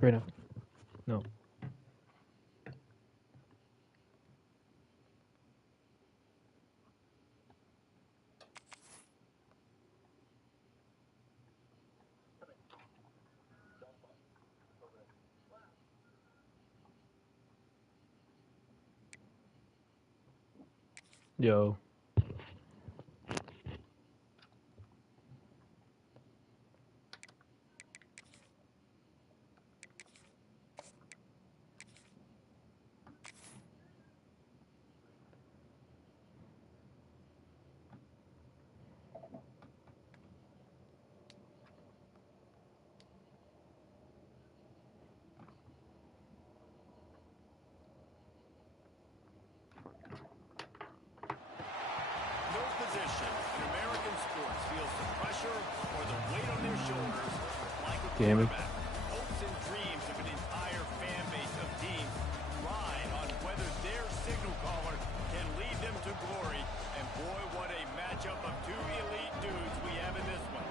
Right now. No. Yo. No position in American sports feels the pressure or the weight on their shoulders like a quarterback. Hopes and dreams of an entire fan base of teams ride on whether their signal caller can lead them to glory. And boy, what a matchup of two elite dudes we have in this one.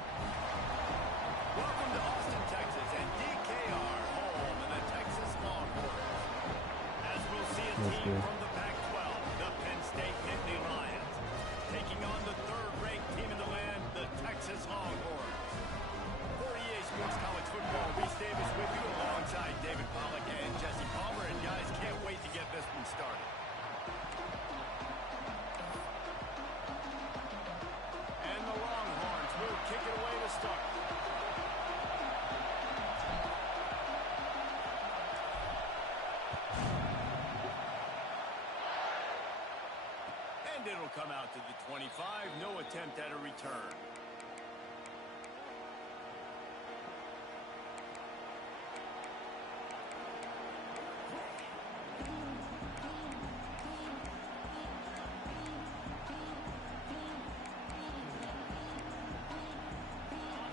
Welcome to Austin, Texas, and DKR, home in the Texas Longhorns. As we'll see a team from the Pac-12, the Penn State Nittany Lions, taking on the third-ranked team in the land, the Texas Longhorns. For EA Sports College Football, Reese Davis with you alongside David Pollack and Jesse Palmer. And guys, can't wait to get this one started. And the Longhorns will kick it away to start. And it'll come out to the 25. No attempt at a return.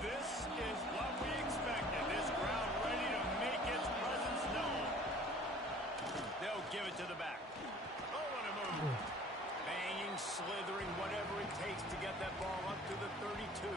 This is what we expected. This crowd ready to make its presence known. They'll give it to the back. Oh, what a move. Banging, slithering, whatever it takes to get that ball up to the 32.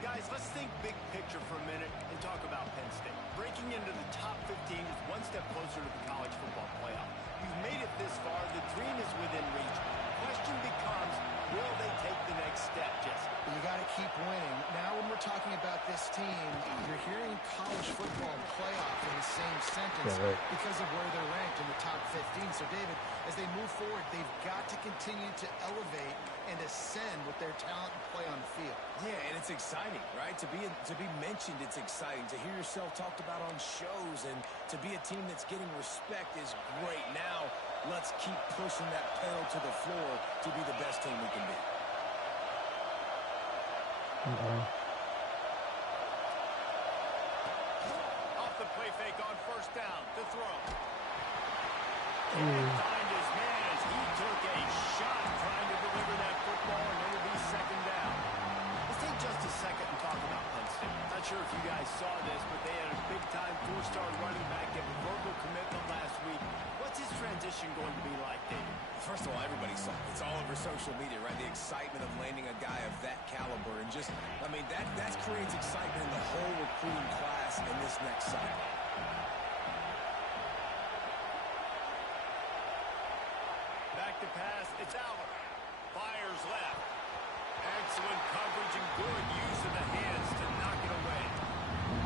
Guys, let's think big picture for a minute and talk about Penn State. Breaking into the top 15 is one step closer to the college football playoff. You've made it this far. The dream is within reach. The question becomes, will they take the next step, Jesse? You got to keep winning. Now when we're talking about this team, you're hearing college football playoff in the same sentence because of where they're ranked in the top 15. So, David, as they move forward, they've got to continue to elevate and ascend with their talent and play on the field. Yeah, and it's exciting, right? To be mentioned, it's exciting. To hear yourself talked about on shows and to be a team that's getting respect is great. Now, let's keep pushing that pedal to the floor to be the best team we can be. Off the play fake on first down to throw. And find his man as he took a shot trying to deliver that football, and it'll be second down. Let's take just a second and talk about Penn State. Not sure if you guys saw this, but they had a big-time four-star running back get a verbal commitment last week. What's his transition going to be like, David? First of all, everybody saw it. It's all over social media, right? The excitement of landing a guy of that caliber. And just, I mean, that creates excitement in the whole recruiting class in this next cycle. Back to pass, it's Allen. Fires left. Excellent coverage and good use of the hands to knock it away.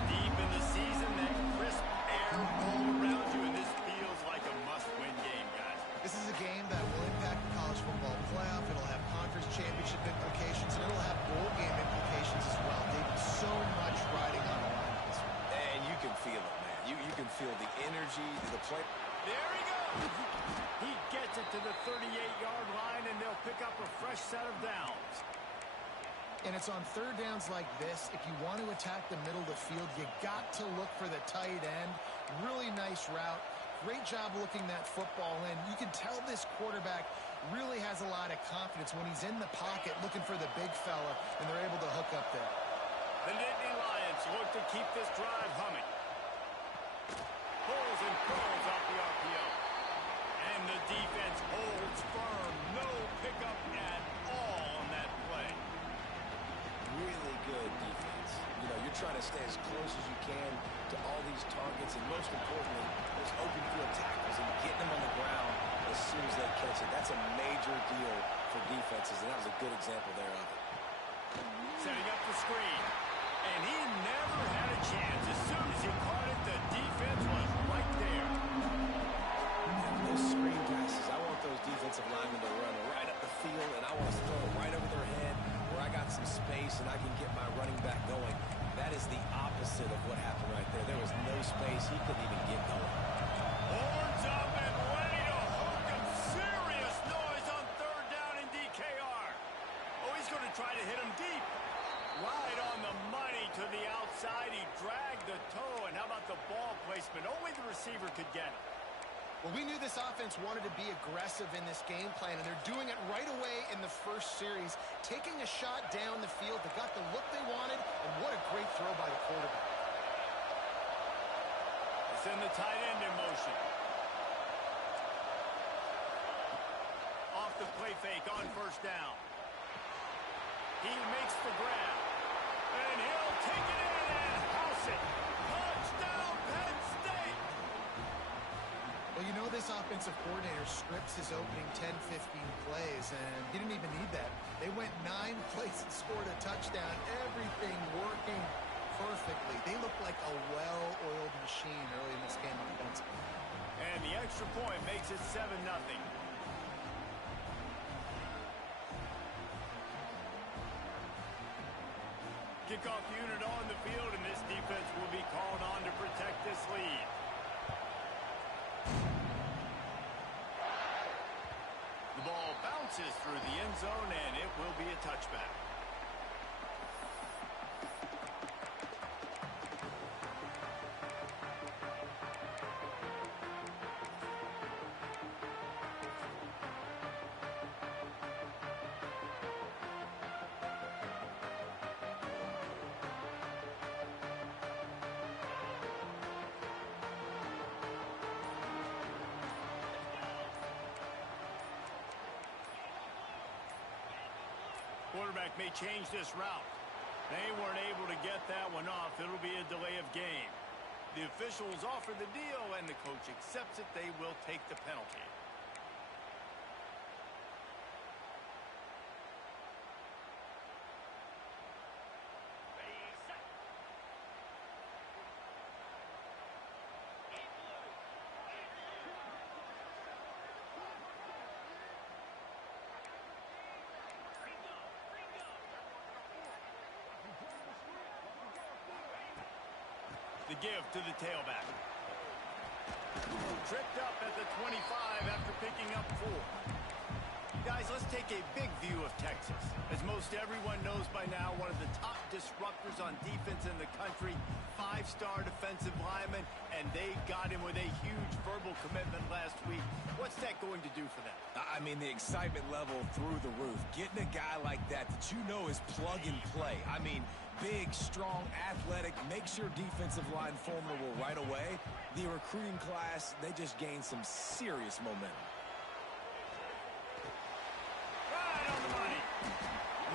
Deep in the season, that crisp air all around you, and this feels like a must-win game, guys. This is a game that will impact the college football playoff. It'll have conference championship implications, and it'll have bowl game implications as well. David, so much riding on the line in this one. And you can feel it, man. You can feel the energy, the play. There he goes. He gets it to the 38-yard line, and they'll pick up a fresh set of downs. And it's on third downs like this. If you want to attack the middle of the field, you got to look for the tight end. Really nice route. Great job looking that football in. You can tell this quarterback really has a lot of confidence when he's in the pocket looking for the big fella, and they're able to hook up there. The Nittany Lions look to keep this drive humming. Pulls and pulls off the RPO. And the defense holds firm. No pickup at all on that play. Really good defense. You know, you're trying trying to stay as close as you can to all these targets, and most importantly, those open field tackles and getting them on the ground as soon as they catch it. That's a major deal for defenses, and that was a good example there of it. Setting up the screen. And he never had a chance. As soon as he caught it, the defense was right there. And those screen passes, I want those defensive linemen to run right up the field, and I want to throw it right over their head where I got some space and I can get my running back going. That is the opposite of what happened right there. There was no space. He couldn't even get going. Horns up and ready to hook him. Serious noise on third down in DKR. Oh, he's going to try to hit him deep. Right on the money to the outside. He dragged the toe. And how about the ball placement? Only the receiver could get it. Well, we knew this offense wanted to be aggressive in this game plan, and they're doing it right away in the first series, taking a shot down the field. They got the look they wanted, and what a great throw by the quarterback. They send the tight end in motion. Off the play fake on first down. He makes the grab. And he'll take it in and house it. Touchdown, Penn State! Well, you know this offensive coordinator scripts his opening 10, 15 plays, and he didn't even need that. They went 9 plays and scored a touchdown. Everything working perfectly. They look like a well-oiled machine early in this game offensively. And the extra point makes it 7-0. Kickoff unit on the field, and this defense will be called on to protect this lead. The ball bounces through the end zone, and it will be a touchback. Quarterback may change this route. They weren't able to get that one off. It'll be a delay of game. The officials offer the deal, and the coach accepts it. They will take the penalty. The give to the tailback. Tripped up at the 25 after picking up 4. Guys, let's take a big view of Texas. As most everyone knows by now, one of the top disruptors on defense in the country, 5-star defensive lineman, and they got him with a huge verbal commitment last week. What's that going to do for them? I mean, the excitement level through the roof. Getting a guy like that you know is plug and play. I mean, big, strong, athletic, makes your defensive line formidable right away. The recruiting class, they just gained some serious momentum. Right on the money.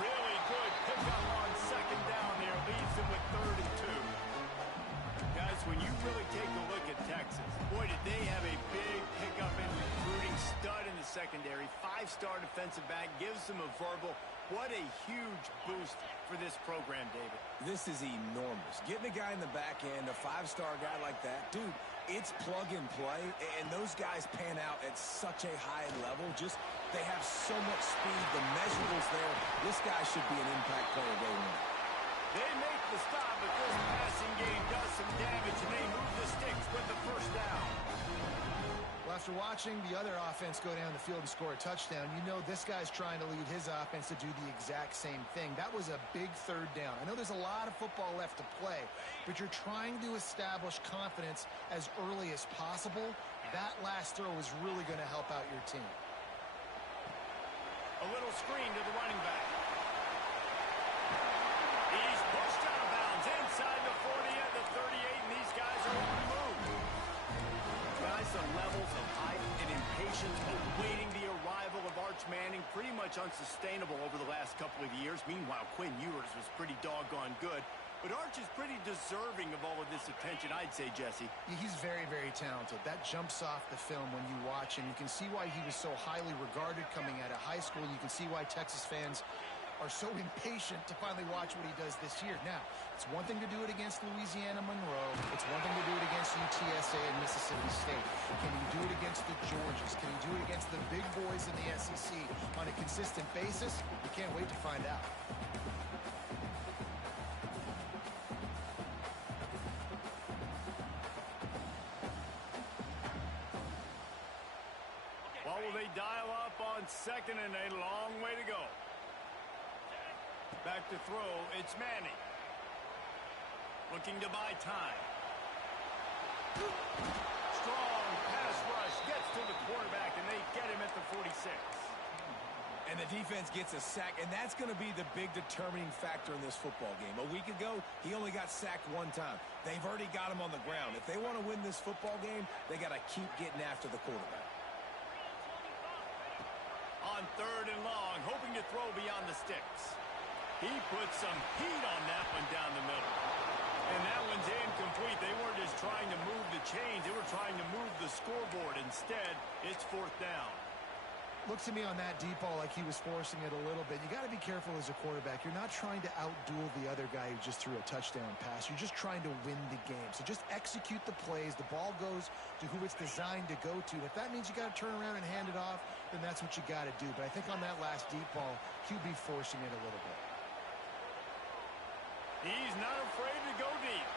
Really good pickup on second down there. Leaves them with 3rd and 2. Guys, when you really take a look at Texas, boy, did they have a big pickup in recruiting. Stud in the secondary. 5-star defensive back. Gives them a verbal. What a huge boost for this program, David. This is enormous. Getting a guy in the back end, a 5-star guy like that, dude, it's plug and play, and those guys pan out at such a high level. Just, they have so much speed, the measurables there. This guy should be an impact player day one. They make the stop, but this passing game does some damage, and they move the sticks with the first down. Well, after watching the other offense go down the field and score a touchdown, you know this guy's trying to lead his offense to do the exact same thing. That was a big 3rd down. I know there's a lot of football left to play, but you're trying to establish confidence as early as possible. That last throw is really going to help out your team. A little screen to the running back. He's pushed out of bounds inside the 40 at the 38, and these guys are on the move. Guys, the levels of hype and impatience awaiting the arrival of Arch Manning pretty much unsustainable over the last couple of years. Meanwhile, Quinn Ewers was pretty doggone good. But Arch is pretty deserving of all of this attention, I'd say, Jesse. Yeah, he's very, very talented. That jumps off the film when you watch him. You can see why he was so highly regarded coming out of high school. You can see why Texas fans are so impatient to finally watch what he does this year. Now, it's one thing to do it against Louisiana Monroe. It's one thing to do it against UTSA and Mississippi State. Can he do it against the Georgias? Can he do it against the big boys in the SEC on a consistent basis? We can't wait to find out. What will they dial up on second and a long way to go? Back to throw, it's Manning. Looking to buy time. Strong pass rush, gets to the quarterback, and they get him at the 46. And the defense gets a sack, and that's going to be the big determining factor in this football game. A week ago, he only got sacked one time. They've already got him on the ground. If they want to win this football game, they got to keep getting after the quarterback. On third and long, hoping to throw beyond the sticks. He put some heat on that one down the middle. And that one's incomplete. They weren't just trying to move the chains. They were trying to move the scoreboard. Instead, it's fourth down. Looks to me on that deep ball like he was forcing it a little bit. You got to be careful as a quarterback. You're not trying to outduel the other guy who just threw a touchdown pass. You're just trying to win the game. So just execute the plays. The ball goes to who it's designed to go to. If that means you got to turn around and hand it off, then that's what you got to do. But I think on that last deep ball, QB forcing it a little bit. He's not afraid to go deep.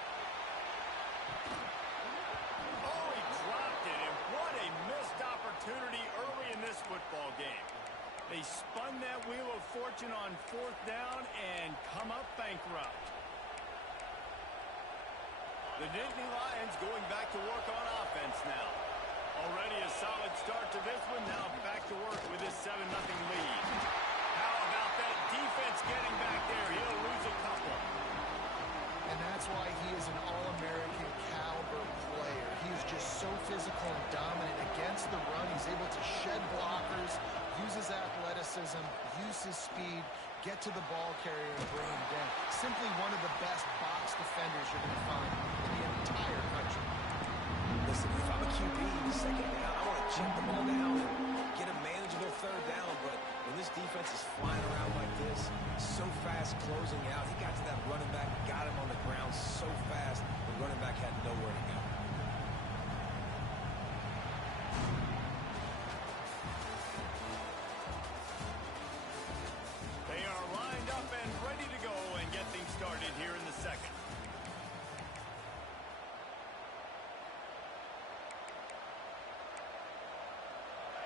Oh, he dropped it, and what a missed opportunity early in this football game. They spun that wheel of fortune on fourth down and come up bankrupt. The Nittany Lions going back to work on offense now. Already a solid start to this one, now back to work with this 7-0 lead. How about that defense getting back there? He'll lose a couple. And that's why he is an All-American caliber player. He is just so physical and dominant against the run. He's able to shed blockers, use his athleticism, use his speed, get to the ball carrier and bring him down. Simply one of the best box defenders you're going to find in the entire country. Listen, if I'm a QB, second down, I want to check the ball down and get a manageable third down, but when this defense is flying around like this, so fast closing out, he got to that running back, got him on the ground so fast, the running back had nowhere to go. They are lined up and ready to go and get things started here in the second.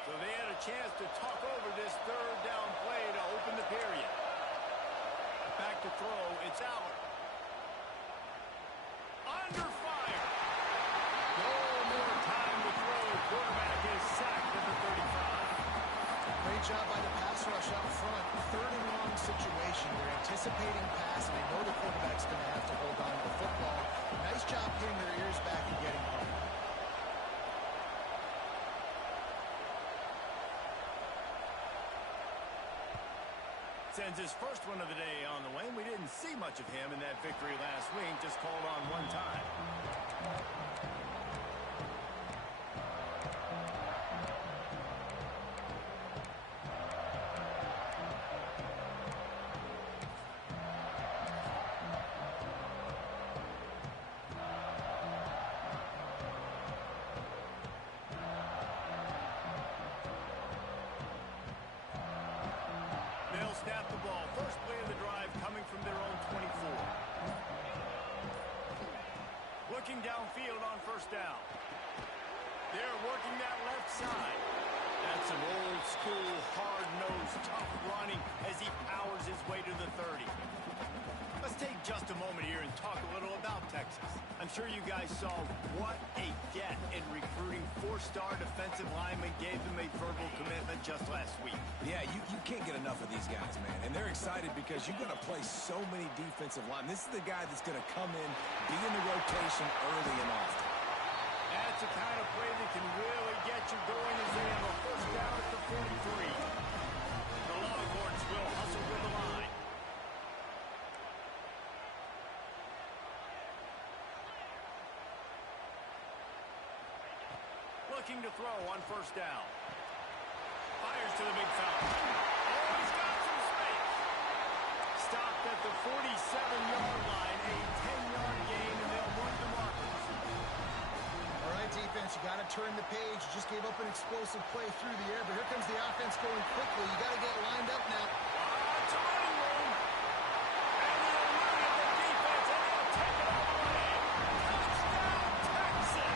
So they had a chance to talk over this third down play to open the period. Back to throw, it's Allard. Under fire. No more time to throw. Quarterback is sacked at the 35. Great job by the pass rush up front. Third and long situation. They're anticipating pass, and they know the quarterback's going to have to hold on to the football. Nice job getting their ears back and getting home. Sends his first one of the day on the way. We didn't see much of him in that victory last week. Just called on one time. They'll snap the ball. First play of the drive coming from their own 24. Looking downfield on first down. They're working that left side. That's some old school, hard-nosed, tough running as he powers his way to the 30. Let's take just a moment here and talk a little about Texas. I'm sure you guys saw what a get in recruiting. Four-star defensive linemen gave them a verbal commitment just last week. Yeah, you can't get enough of these guys, man. And they're excited because you're going to play so many defensive linemen. This is the guy that's going to come in, be in the rotation early and often. That's the kind of play that can really get you going as they have a first down at the 43. The Longhorns will hustle with the line. looking to throw on first down. Fires to the big fella. Oh, he's got some space. Stopped at the 47-yard line. A 10-yard gain, and they'll mark the markers. All right, defense, you got to turn the page. You just gave up an explosive play through the air, but here comes the offense going quickly. You got to get lined up now. It's a running room. And he eluded the defense, and he'll take it all the way. Touchdown, Texas!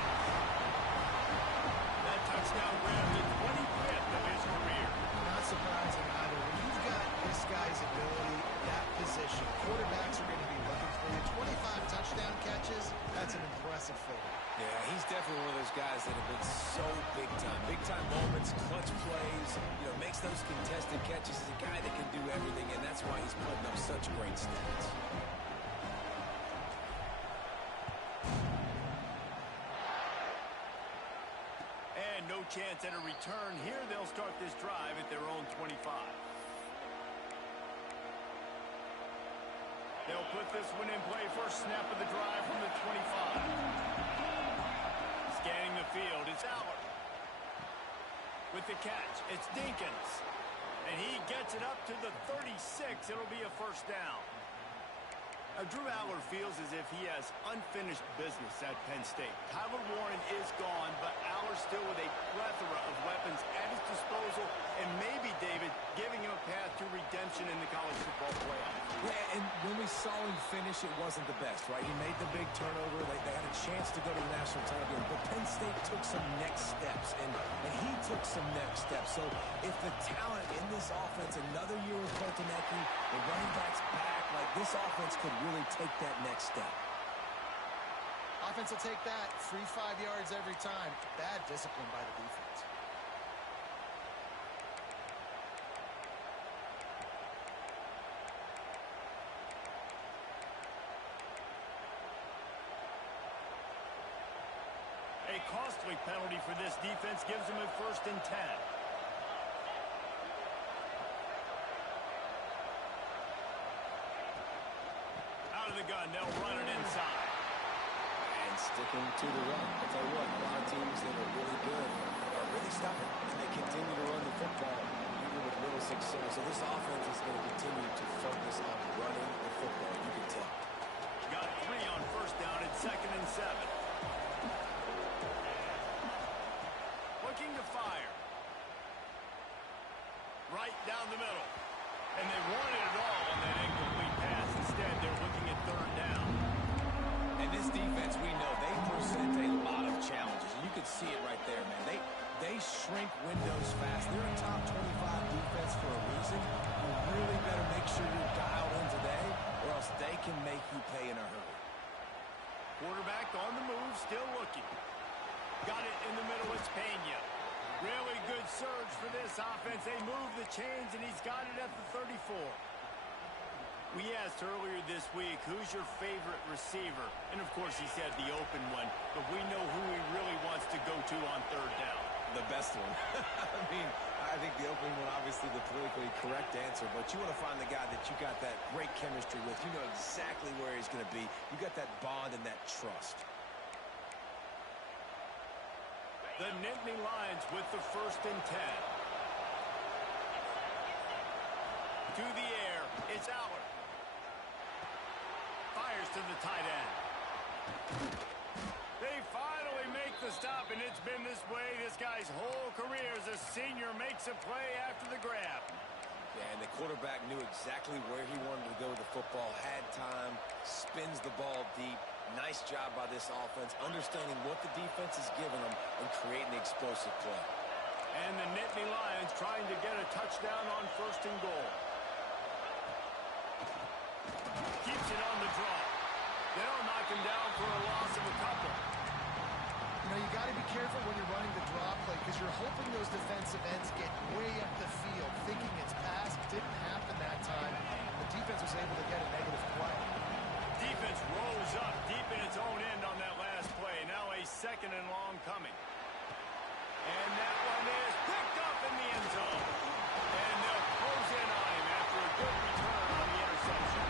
That touchdown grabbed the 25th of his career. Not surprising either. When you've got this guy's ability, that position, quarterbacks are going to be looking for you. 25 touchdown catches, that's an impressive figure. Yeah, he's definitely one of those guys that have been so big time. Big time moments, clutch plays, makes those contested catches. He's a guy that can do everything, and that's why he's putting up such great stats. And no chance at a return here. They'll start this drive at their own 25. They'll put this one in play. First snap of the drive from the 25. Scanning the field, it's Aller. With the catch, it's Dinkins. And he gets it up to the 36. It'll be a first down. Drew Aller feels as if he has unfinished business at Penn State. Tyler Warren is gone, but Aller still with a plethora of weapons at his disposal, and maybe, David, giving him a path to redemption in the college football playoff. Yeah, and when we saw him finish, it wasn't the best, right? He made the big turnover. They had a chance to go to the national title game, but Penn State took some next steps, and he took some next steps. So if the talent in this offense, another year with Coltonecki, the running backs back, like this offense could really take that next step. Offense will take that. Free 5 yards every time. Bad discipline by the defense. A costly penalty for this defense gives them a 1st and 10. Out of the gun, they'll run it inside. And sticking to the run. I'll tell you what, a lot of teams that are really good are really stubborn, and they continue to run the football even with little success. So this offense is going to continue to focus on running the football. You can tell. Got 3 on first down at 2nd and 7. Looking to fire. Right down the middle. And they wanted it all on that incomplete pass. Instead, they're looking at 3rd down. And this defense, we know, they present a lot of challenges. And you can see it right there, man. They shrink windows fast. They're a top 25 defense for a reason. You really better make sure you're dialed in today, or else they can make you pay in a hurry. Quarterback on the move, still looking. Got it in the middle, it's Pena. Really good surge for this offense. They move the chains, and he's got it at the 34. We asked earlier this week, who's your favorite receiver? And, of course, he said the open one. But we know who he really wants to go to on 3rd down. The best one. I mean, I think the open one, obviously the politically correct answer, but you want to find the guy that you got that great chemistry with. You know exactly where he's going to be. You got that bond and that trust. The Nittany Lions with the 1st and 10. To the air, it's Aller. Fires to the tight end. They finally make the stop, and it's been this way this guy's whole career as a senior. Makes a play after the grab. Yeah, and the quarterback knew exactly where he wanted to go with the football, had time, spins the ball deep. Nice job by this offense, understanding what the defense is giving them and creating the explosive play. And the Nittany Lions trying to get a touchdown on 1st and goal. Keeps it on the draw. They'll knock him down for a loss of a couple. You got to be careful when you're running the draw play because you're hoping those defensive ends get way up the field, thinking it's pass. Didn't happen that time. The defense was able to get a negative play. Defense rose up deep in its own end on that last play. Now a 2nd and long coming. And that one is picked up in the end zone. And they'll close in on him after a good return on the interception.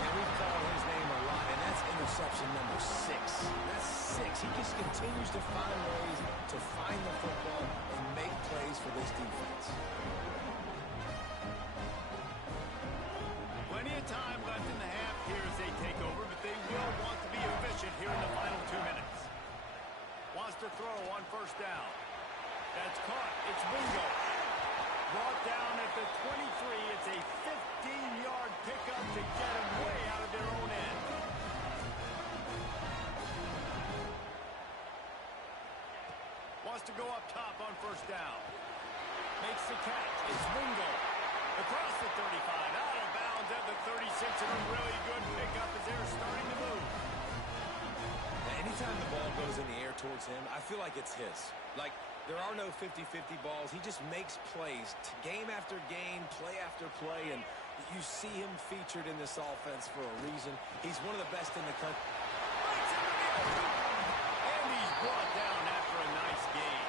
And we've called his name a lot, and that's interception mention number 6. That's 6. He just continues to find ways to find the football and make plays for this defense. Plenty of time left in the half here as they take over, but they will want to be efficient here in the final 2 minutes. Wants to throw on first down. That's caught. It's Wingo. Brought down at the 23. It's a 15-yard pickup to get him way out of their own end. Wants to go up top on first down. Makes the catch. It's Wingo. Across the 35. Out of bounds at the 36. And a really good pickup as they're starting to move. Anytime the ball goes in the air towards him, I feel like it's his. Like, there are no 50-50 balls. He just makes plays game after game, play after play, and you see him featured in this offense for a reason. He's one of the best in the country. Breaks into the open. And he's brought down after a nice game.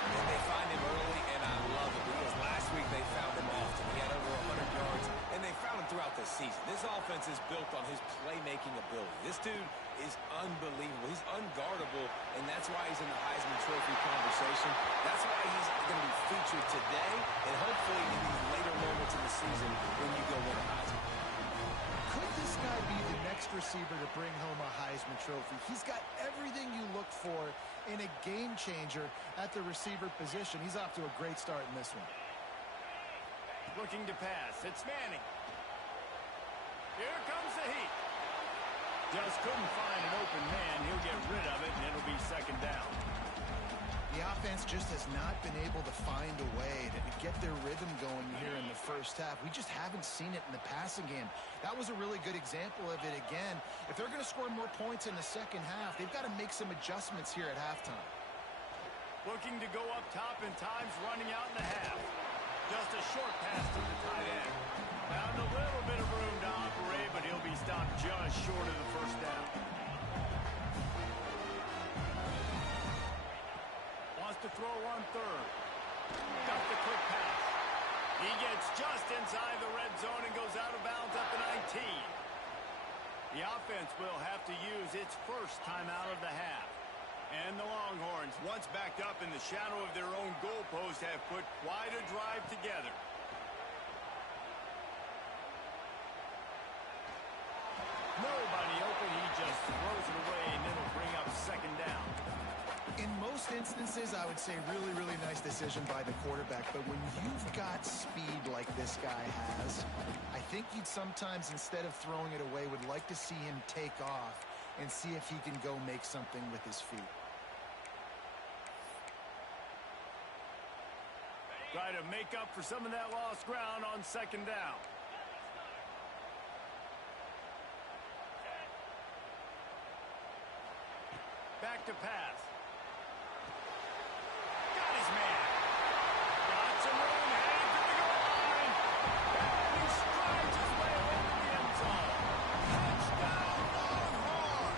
And they find him early, and I love it because last week they found him often. He had over 100 yards, and they found him throughout the season. This offense is built on his playmaking ability. This dude is unbelievable. He's unguardable, and that's why he's in the Heisman Trophy conversation. That's why he's going to be featured today, and hopefully in these later moments in the season when you go win a Heisman. Could this guy be the next receiver to bring home a Heisman Trophy? He's got everything you look for in a game changer at the receiver position. He's off to a great start in this one. Looking to pass. It's Manning. Here comes the heat. Just couldn't find an open man. He'll get rid of it, and it'll be second down. The offense just has not been able to find a way to get their rhythm going here in the first half. We just haven't seen it in the passing game. That was a really good example of it again. If they're going to score more points in the second half, they've got to make some adjustments here at halftime. Looking to go up top, and time's running out in the half. Just a short pass to the tight end. Found a little bit of room to operate, but he'll be stopped just short of the first down. Wants to throw on third. Got the quick pass. He gets just inside the red zone and goes out of bounds at the 19. The offense will have to use its first timeout of the half. And the Longhorns, once backed up in the shadow of their own goalpost, have put quite a drive together. Nobody open. He just throws it away, and it'll bring up second down. In most instances, I would say really, really nice decision by the quarterback. But when you've got speed like this guy has, I think you'd sometimes, instead of throwing it away, would like to see him take off and see if he can go make something with his feet. Try to make up for some of that lost ground on second down. Back to pass. Got his man. Got some room, heading to the goal line. And he strides his way into the end zone. Touchdown, Longhorn!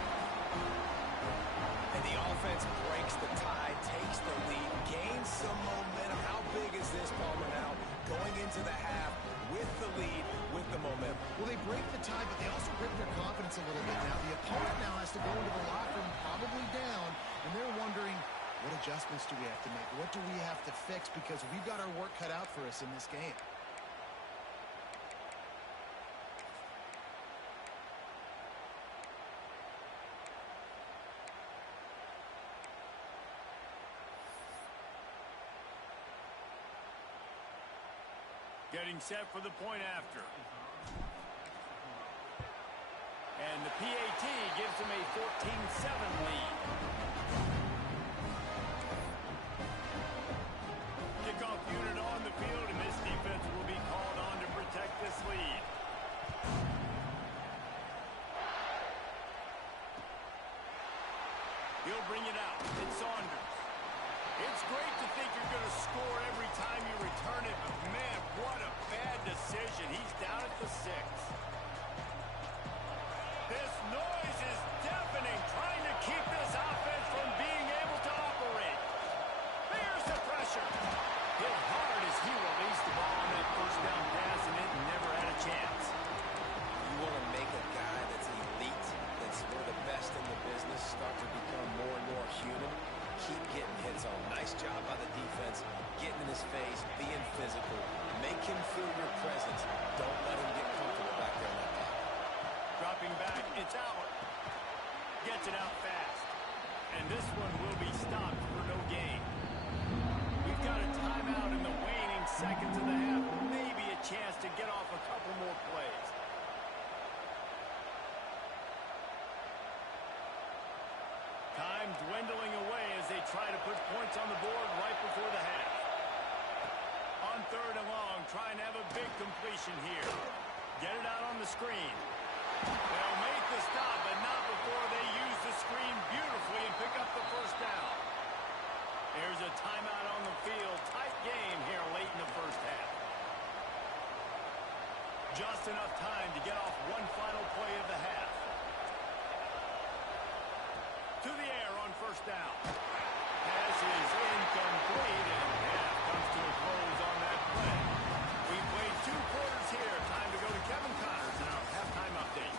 And the offense breaks the tie, takes the lead, gains some momentum. How big is this, Palmer, now? Going into the half with the lead, with the momentum. Well, they break the tie, but they also break their confidence a little bit now. The opponent now has to go into the locker room, probably down, and they're wondering, what adjustments do we have to make? What do we have to fix? Because we've got our work cut out for us in this game. Getting set for the point after. And the PAT gives them a 14-7 lead. Kickoff unit on the field, and this defense will be called on to protect this lead. He'll bring it out. It's Saunders. It's great to think you're going to score every time you return it, but man, what a bad decision. He's down at the 6. This noise is deafening, trying to keep this offense from being able to operate. There's the pressure. Hit hard as he released the ball on that first down pass, and it never had a chance. You want to make a guy that's elite, that's It's out. Gets it out fast. And this one will be stopped for no gain. We've got a timeout in the waning seconds of the half. Maybe a chance to get off a couple more plays. Time dwindling away as they try to put points on the board right before the half. On third and long, trying to have a big completion here. Get it out on the screen. They'll make the stop, but not before they use the screen beautifully and pick up the first down. There's a timeout on the field. Tight game here late in the first half. Just enough time to get off one final play of the half. To the air on first down. Pass is incomplete, and half comes to a close on that play. We've played 2 quarters here. Time to go to Kevin Connors in our halftime update.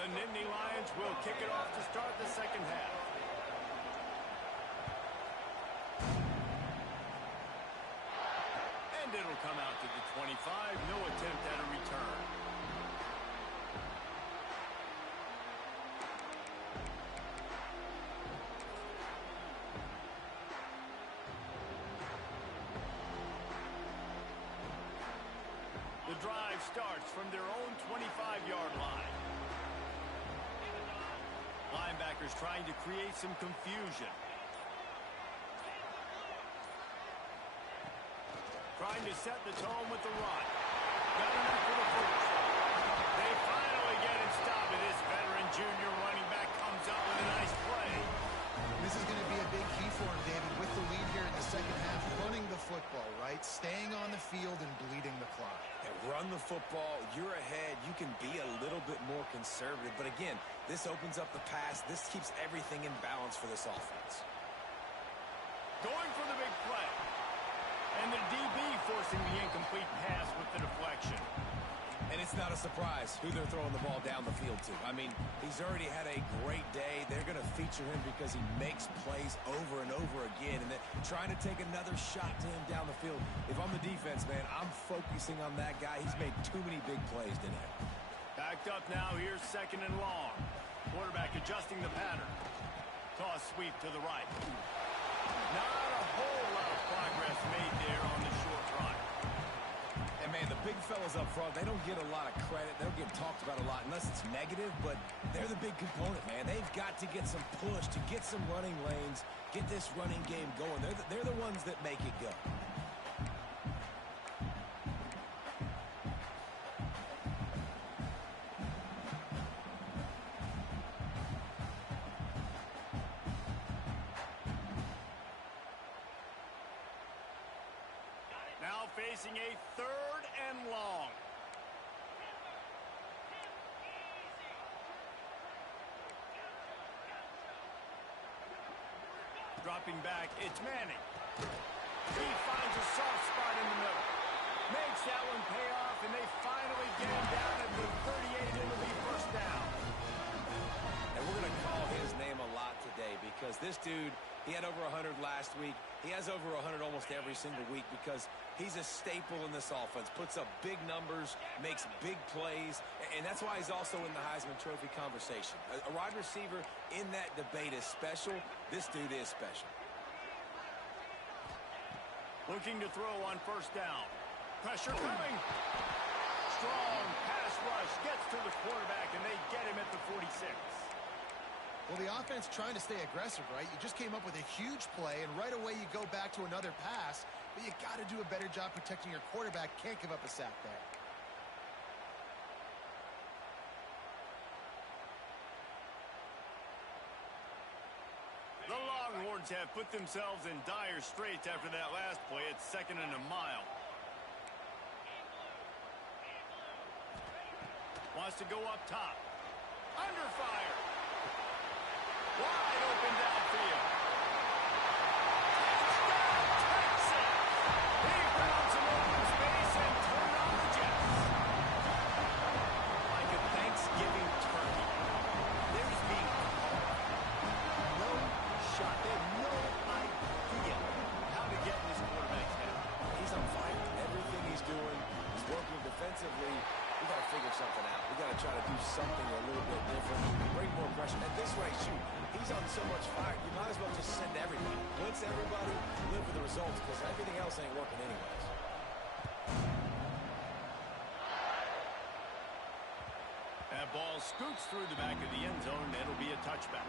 The Nittany Lions will kick it off to start the second half. And it'll come out to the 25. No attempt at a return. The drive starts from their own 25-yard line. Linebackers trying to create some confusion. Trying to set the tone with the run. Got enough for the first. They finally get it stopped. This veteran junior running back comes up with a nice play. This is going to be a big key for him, David, with the lead here in the second half. Running the football, right? Staying on the field and bleeding the clock. And run the football. You're ahead. You can be a little bit more conservative. But again, this opens up the pass. This keeps everything in balance for this offense. Going for the big play. And the DB forcing the incomplete pass with the deflection. And it's not a surprise who they're throwing the ball down the field to. I mean, he's already had a great day. They're going to feature him because he makes plays over and over again. And they're trying to take another shot to him down the field. If I'm the defense, man, I'm focusing on that guy. He's made too many big plays today. Backed up now. Here's second and long. Quarterback adjusting the pattern. Toss sweep to the right. Not a whole lot of progress made there on the short run. And, man, the big fellas up front, they don't get a lot of credit. They don't get talked about a lot unless it's negative, but they're the big component, man. They've got to get some push, to get some running lanes, get this running game going. They're the ones that make it go. Now facing a third and long. Dropping back, it's Manning. He finds a soft spot in the middle. Makes that one pay off, and they finally get him down at the 38. It'll be first down. And we're going to call his name a lot today because this dude, he had over 100 last week. He has over 100 almost every single week because he's a staple in this offense. Puts up big numbers, makes big plays, and that's why he's also in the Heisman Trophy conversation. A wide receiver in that debate is special. This dude is special. Looking to throw on first down. Pressure coming. Strong pass rush gets to the quarterback, and they get him at the 46. Well, the offense trying to stay aggressive, right? You just came up with a huge play, and right away you go back to another pass, but you got to do a better job protecting your quarterback. Can't give up a sack there. The Longhorns have put themselves in dire straits after that last play. It's second and a mile. Wants to go up top. Under fire. Wide open downfield. Touchdown, Texas! He found some open space and turned on the Jets. Like a Thanksgiving turkey. There's being no shot. They have no idea how to get in this quarterback's head. He's on fire. something a little bit different, bring more pressure. And this way, shoot, he's on so much fire, you might as well just send everybody. Blitz everybody, live for the results, because everything else ain't working anyways. That ball scoots through the back of the end zone. It'll be a touchback.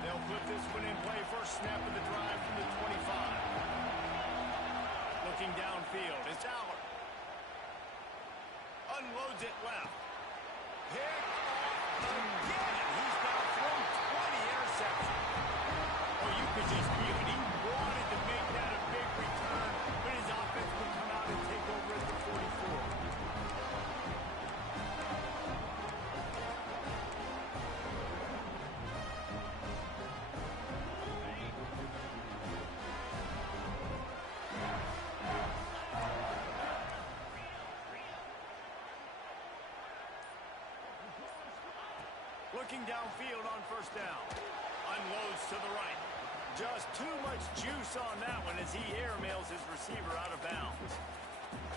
They'll put this one in play. First snap of the drive from the 25. Looking downfield, it's Aller. Unloads it left. Pick off again. He's now thrown 20 interceptions. Oh, you could just feel it. He wanted to make that a big return, but his offense would come out and take over at the 44. Looking downfield on first down. Unloads to the right. Just too much juice on that one as he airmails his receiver out of bounds.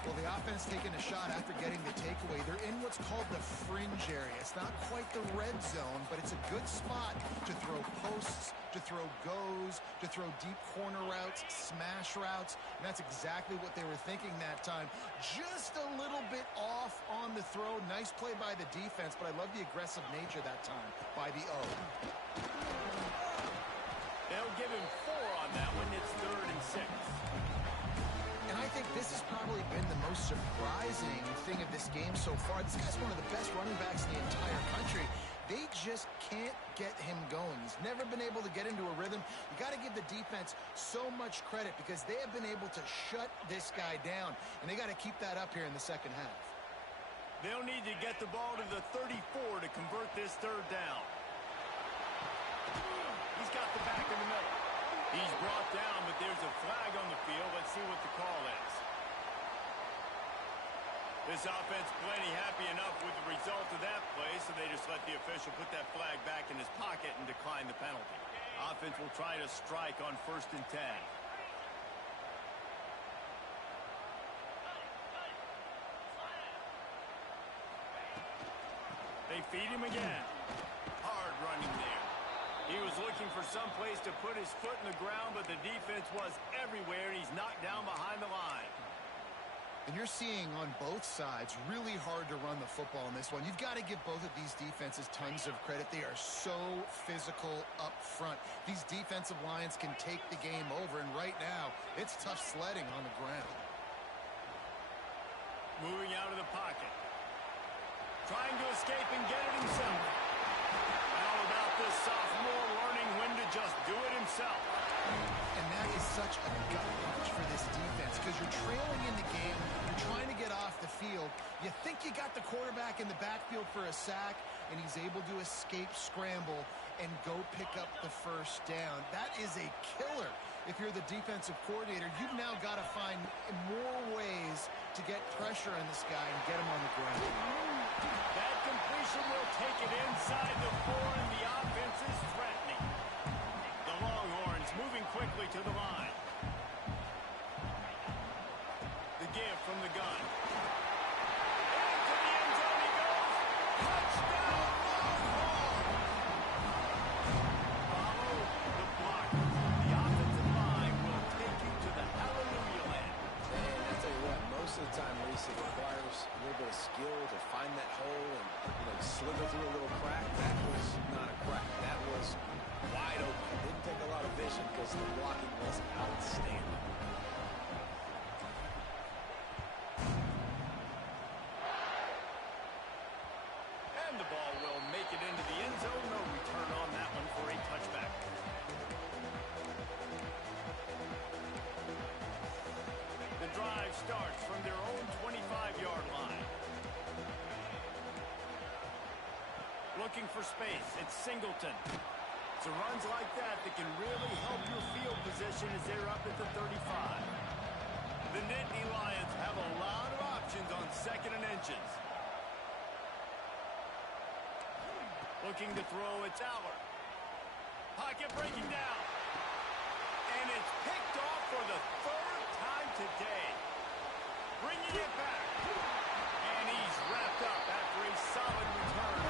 Well, the offense taking a shot after getting the takeaway. They're in what's called the fringe area. It's not quite the red zone, but it's a good spot to throw posts, to throw goes, to throw deep corner routes, smash routes. And that's exactly what they were thinking that time. Just a little bit off on the throw. Nice play by the defense, but I love the aggressive nature that time by the O. They'll give him 4 on that one. It's 3rd and 6. And I think this has probably been the most surprising thing of this game so far. This guy's one of the best running backs in the entire country. They just can't get him going. He's never been able to get into a rhythm. You got to give the defense so much credit because they have been able to shut this guy down, and they got to keep that up here in the second half. They'll need to get the ball to the 34 to convert this 3rd down. He's got the back in the middle. He's brought down, but there's a flag on the field. Let's see what the call is. This offense plenty happy enough with the result of that play, so they just let the official put that flag back in his pocket and decline the penalty. Offense will try to strike on 1st and 10. They feed him again. Hard running there. He was looking for some place to put his foot in the ground, but the defense was everywhere, and he's knocked down behind the line. And you're seeing on both sides really hard to run the football in this one. You've got to give both of these defenses tons of credit. They are so physical up front. These defensive lines can take the game over, and right now, it's tough sledding on the ground. Moving out of the pocket. Trying to escape and get it himself. How about this sophomore learning when to just do it himself? And that is such a gut punch for this defense because you're trailing in the game. You're trying to get off the field. You think you got the quarterback in the backfield for a sack, and he's able to escape, scramble, and go pick up the first down. That is a killer. If you're the defensive coordinator, you've now got to find more ways to get pressure on this guy and get him on the ground. That completion will take it inside the 4, and the offense is threatening. The Longhorns moving quickly to the line. The give from the gun. Into the end zone he goes. Touchdown, Longhorns! Follow the block. The offensive line will take you to the hallelujah land. Man, I tell you what, most of the time, Reese, it requires a little bit of skill to find that hole and, slither through a little crack. That was not a crack. That was wide open. It didn't take a lot of vision because the blocking was outstanding. And the ball will make it into the end zone. No return on that one for a touchback. The drive starts from their own 25-yard line. Looking for space. It's Singleton. It's runs like that that can really help your field position as they're up at the 35. The Nittany Lions have a lot of options on 2nd and inches. Looking to throw, it's Aller. Pocket breaking down. And it's picked off for the third time today. Bringing it back. And he's wrapped up after a solid return